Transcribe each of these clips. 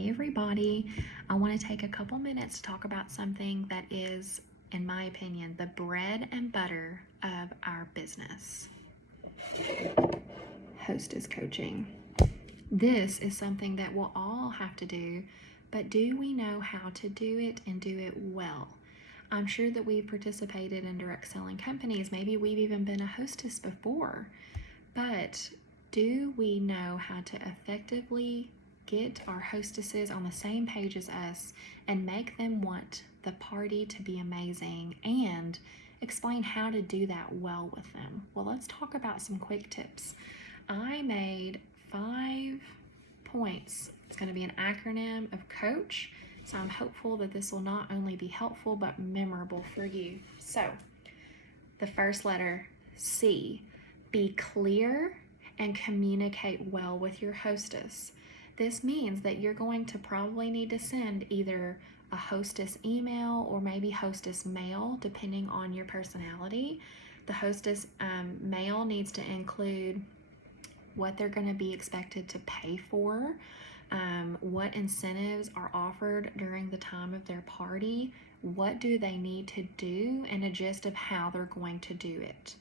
Hey everybody, I want to take a couple minutes to talk about something that is, in my opinion, the bread and butter of our business. Hostess coaching. This is something that we'll all have to do, but do we know how to do it and do it well? I'm sure that we've participated in direct selling companies. Maybe we've even been a hostess before, but do we know how to effectively get our hostesses on the same page as us and make them want the party to be amazing and explain how to do that well with them? Well, let's talk about some quick tips. I made 5 points. It's going to be an acronym of coach, so I'm hopeful that this will not only be helpful but memorable for you. So the first letter, C. Be clear and communicate well with your hostess. This means that you're going to probably need to send either a hostess email or maybe hostess mail, depending on your personality. The hostess mail needs to include what they're going to be expected to pay for, what incentives are offered during the time of their party, what do they need to do, and a gist of how they're going to do it.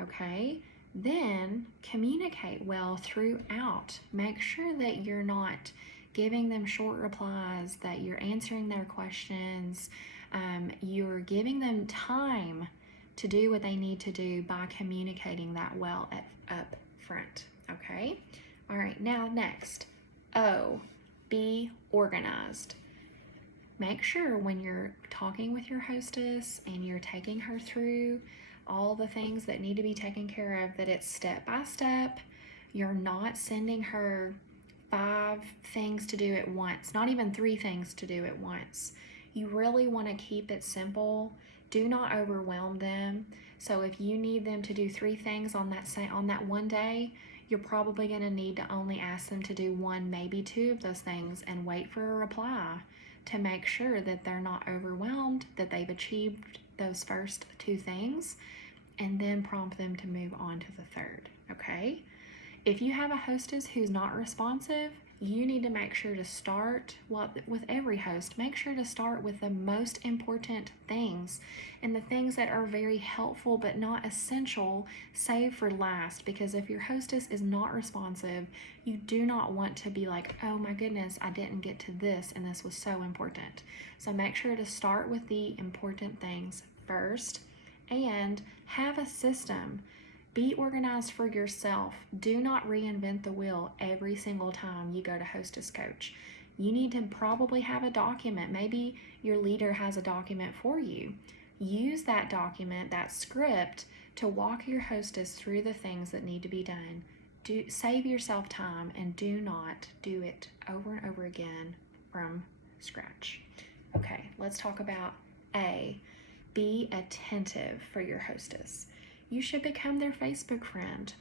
Okay? Then communicate well throughout. Make sure that you're not giving them short replies, that you're answering their questions, you're giving them time to do what they need to do by communicating that well up front. Okay? All right, now next. O, be organized. Make sure when you're talking with your hostess and you're taking her through all the things that need to be taken care of, that it's step by step. You're not sending her 5 things to do at once, not even 3 things to do at once. You really want to keep it simple. Do not overwhelm them. So if you need them to do 3 things on that one day, you're probably going to need to only ask them to do 1, maybe 2 of those things and wait for a reply to make sure that they're not overwhelmed, that they've achieved those first 2 things, and then prompt them to move on to the third, okay? If you have a hostess who's not responsive, you need to make sure to start, with every host, make sure to start with the most important things, and the things that are very helpful but not essential, save for last, because if your hostess is not responsive, you do not want to be like, oh my goodness, I didn't get to this, and this was so important. So make sure to start with the important things first, and have a system. Be organized for yourself. Do not reinvent the wheel every single time you go to Hostess Coach. You need to probably have a document. Maybe your leader has a document for you. Use that document, that script, to walk your hostess through the things that need to be done. Save yourself time and do not do it over and over again from scratch. Okay, let's talk about A. Be attentive for your hostess. You should become their Facebook friend.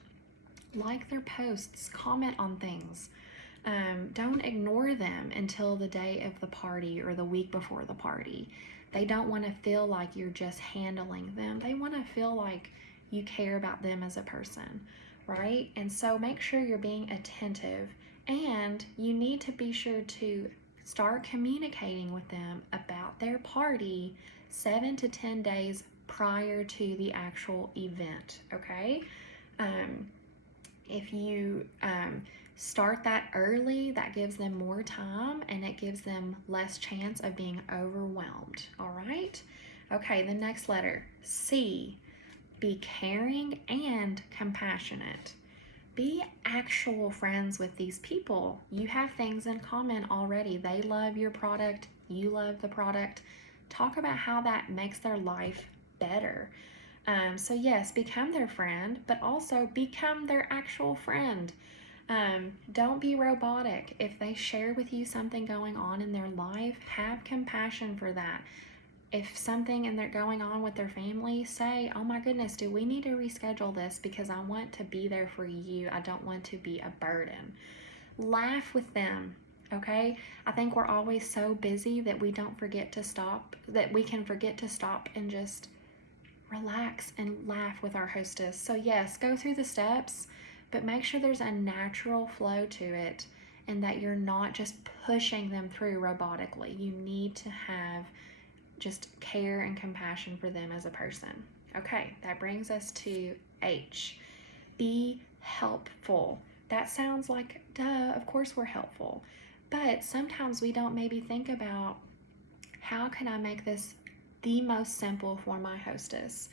Like their posts, comment on things. Don't ignore them until the day of the party or the week before the party. They don't want to feel like you're just handling them. They want to feel like you care about them as a person, right? And so make sure you're being attentive, and you need to be sure to start communicating with them about their party 7 to 10 days prior to the actual event, okay? If you start that early, that gives them more time and it gives them less chance of being overwhelmed, all right? Okay, the next letter, C. Be caring and compassionate. Be actual friends with these people. You have things in common already. They love your product, you love the product. Talk about how that makes their life better. So yes, become their friend, but also become their actual friend. Don't be robotic. If they share with you something going on in their life, have compassion for that. If something and they're going on with their family, say, oh my goodness, do we need to reschedule this because I want to be there for you. I don't want to be a burden. Laugh with them. Okay, I think we're always so busy that we can forget to stop and just relax and laugh with our hostess. So yes, go through the steps, but make sure there's a natural flow to it and that you're not just pushing them through robotically. You need to have just care and compassion for them as a person. Okay, that brings us to H. Be helpful. That sounds like, duh, of course we're helpful. But sometimes we don't maybe think about, how can I make this the most simple for my hostess?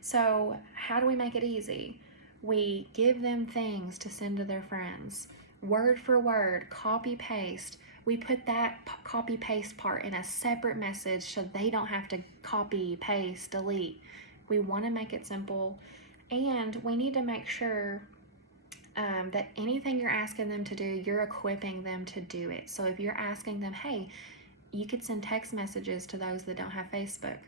So, how do we make it easy? We give them things to send to their friends, word for word, copy paste. We put that copy paste part in a separate message so they don't have to copy, paste, delete. We want to make it simple, and we need to make sure that anything you're asking them to do, you're equipping them to do it. So if you're asking them, hey, you could send text messages to those that don't have Facebook,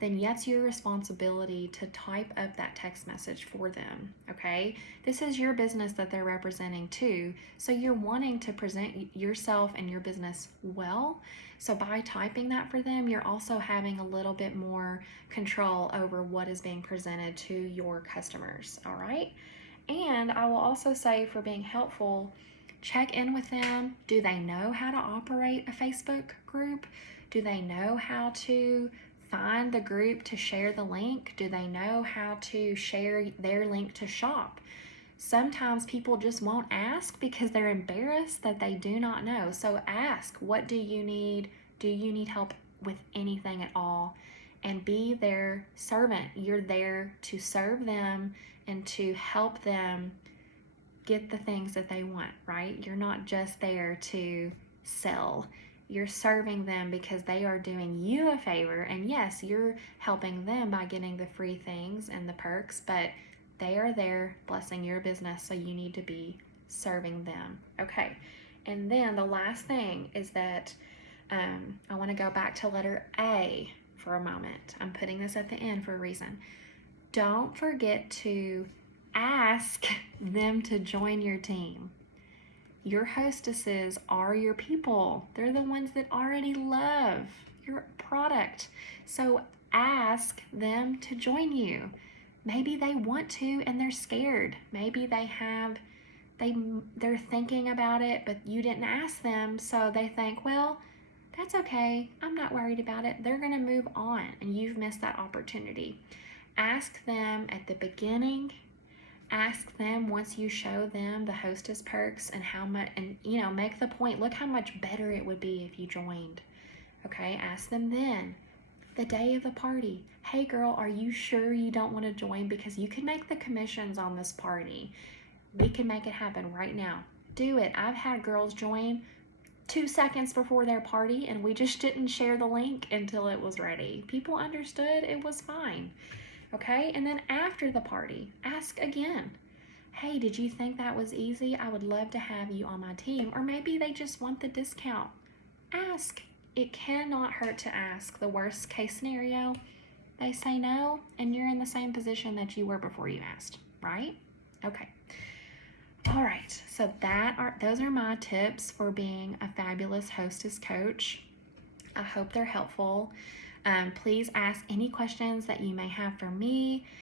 then it's your responsibility to type up that text message for them, okay? This is your business that they're representing too, so you're wanting to present yourself and your business well. So by typing that for them, you're also having a little bit more control over what is being presented to your customers, all right? And I will also say, for being helpful, check in with them. Do they know how to operate a Facebook group? Do they know how to find the group to share the link? Do they know how to share their link to shop? Sometimes people just won't ask because they're embarrassed that they do not know. So ask, what do you need? Do you need help with anything at all? And be their servant. You're there to serve them and to help them get the things that they want, right? You're not just there to sell. You're serving them because they are doing you a favor. And yes, you're helping them by getting the free things and the perks, but they are there blessing your business, so you need to be serving them. Okay, and then the last thing is that I want to go back to letter A for a moment. I'm putting this at the end for a reason. Don't forget to ask them to join your team. Your hostesses are your people. They're the ones that already love your product. So ask them to join you. Maybe they want to and they're scared. Maybe they're thinking about it, but you didn't ask them, so they think, well, that's okay. I'm not worried about it. They're going to move on, and you've missed that opportunity. Ask them at the beginning. Ask them once you show them the hostess perks and how much, and make the point, look how much better it would be if you joined. Okay, ask them then. The day of the party, hey girl, are you sure you don't want to join? Because you can make the commissions on this party. We can make it happen right now. Do it. I've had girls join 2 seconds before their party, and we just didn't share the link until it was ready. People understood, it was fine. Okay, and then after the party, ask again. Hey, did you think that was easy? I would love to have you on my team. Or maybe they just want the discount. Ask. It cannot hurt to ask. The worst case scenario, they say no, and you're in the same position that you were before you asked, right? Okay. All right, so those are my tips for being a fabulous hostess coach. I hope they're helpful. Please ask any questions that you may have for me.